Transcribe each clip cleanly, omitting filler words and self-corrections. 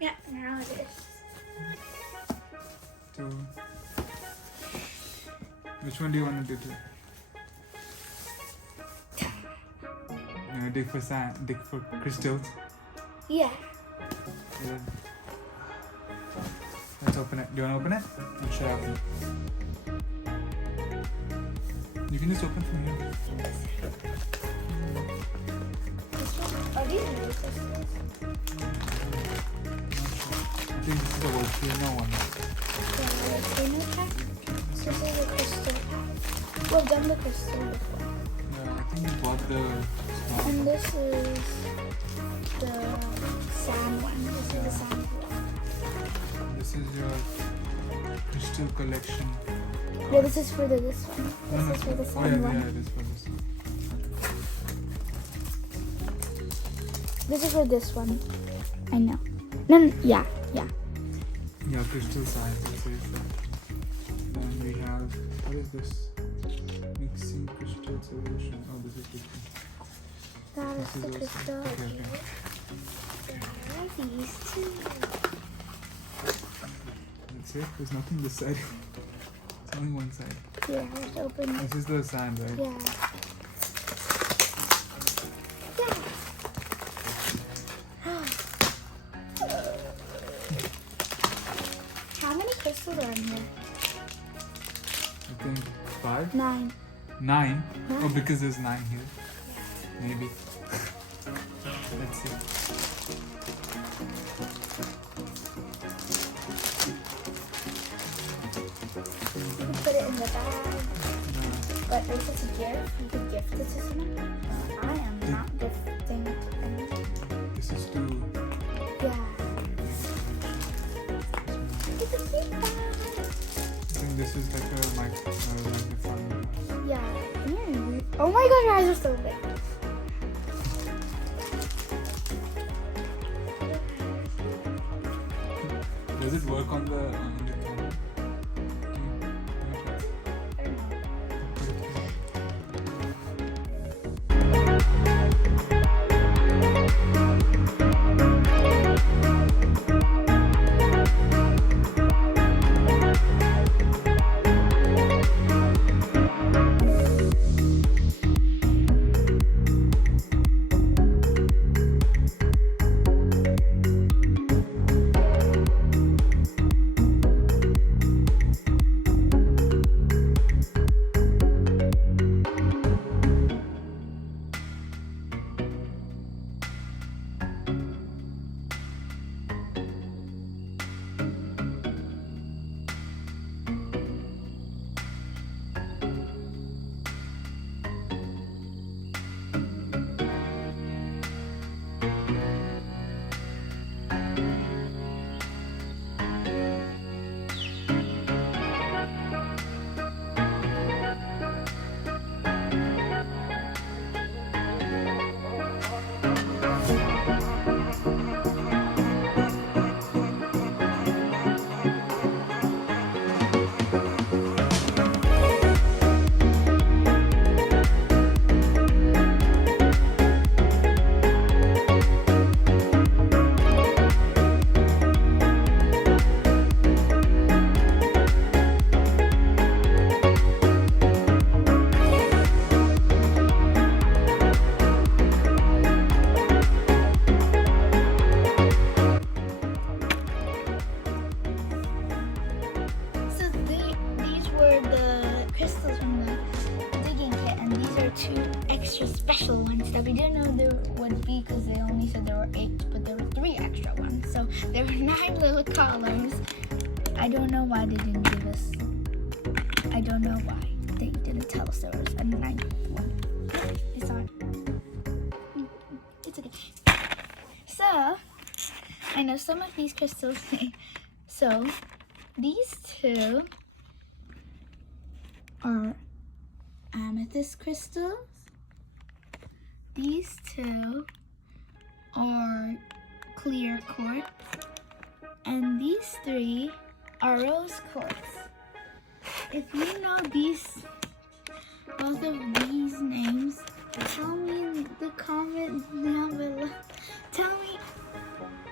Yeah, now it is. So, which one do you want to do? Dig for sand, dig for crystals. Yeah. Yeah. Let's open it. Do you want to open it? I'll show you. You can just open from here. Are these real crystals? I think this is a volcano one. Yeah, volcano pack. This is a crystal pack. We've done the crystal before. Yeah, I think we bought the small And one. this is the sand one. This is the sand one. This is your crystal collection. Yeah, this is for this one. This is for the sand yeah, one. yeah, this for this one. This is for this one. I know. No, yeah. Yeah, crystal science, it says that. Then we have, what is this? Mixing crystal solution. Oh, this is different. That is This the is crystal. also- okay. There are these two. That's it. There's nothing this side. It's only one side. Yeah, let's open it. This is the sand, right? Yeah. How many crystals are in here? I think 5? 9. 9? Oh, Nine. because there's 9 here. Maybe. Let's see. You can put it in the bag. But if it's a gift, you could gift it to someone. I am not gifting it to anyone. This is 2. Yeah. It's a cute bag. I think this is like a microphone. Yeah. Oh my gosh, your eyes are so big. Does it work on the camera? So these were the crystals from the digging kit, and these are 2 extra special ones that we didn't know there would be because they only said there were 8, but there were 3 extra ones. So there were 9 little collars. I don't know why they didn't give us. I don't know why they didn't tell us there was a 9th one. It's not. It's okay. So I know some of these crystals. So these 2 are amethyst crystals. These 2 are clear quartz. And these 3 are rose quartz. If you know both of these names, tell me in the comments down below. Tell me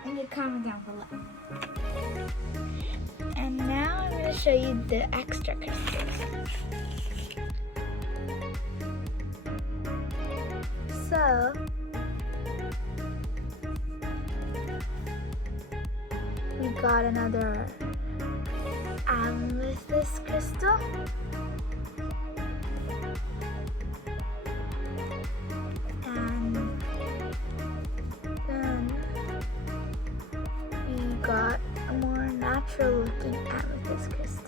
in the comment down below. And now I'm going to show you the extra crystals. So, we got another amethyst crystal. And then we got a more natural looking amethyst crystal.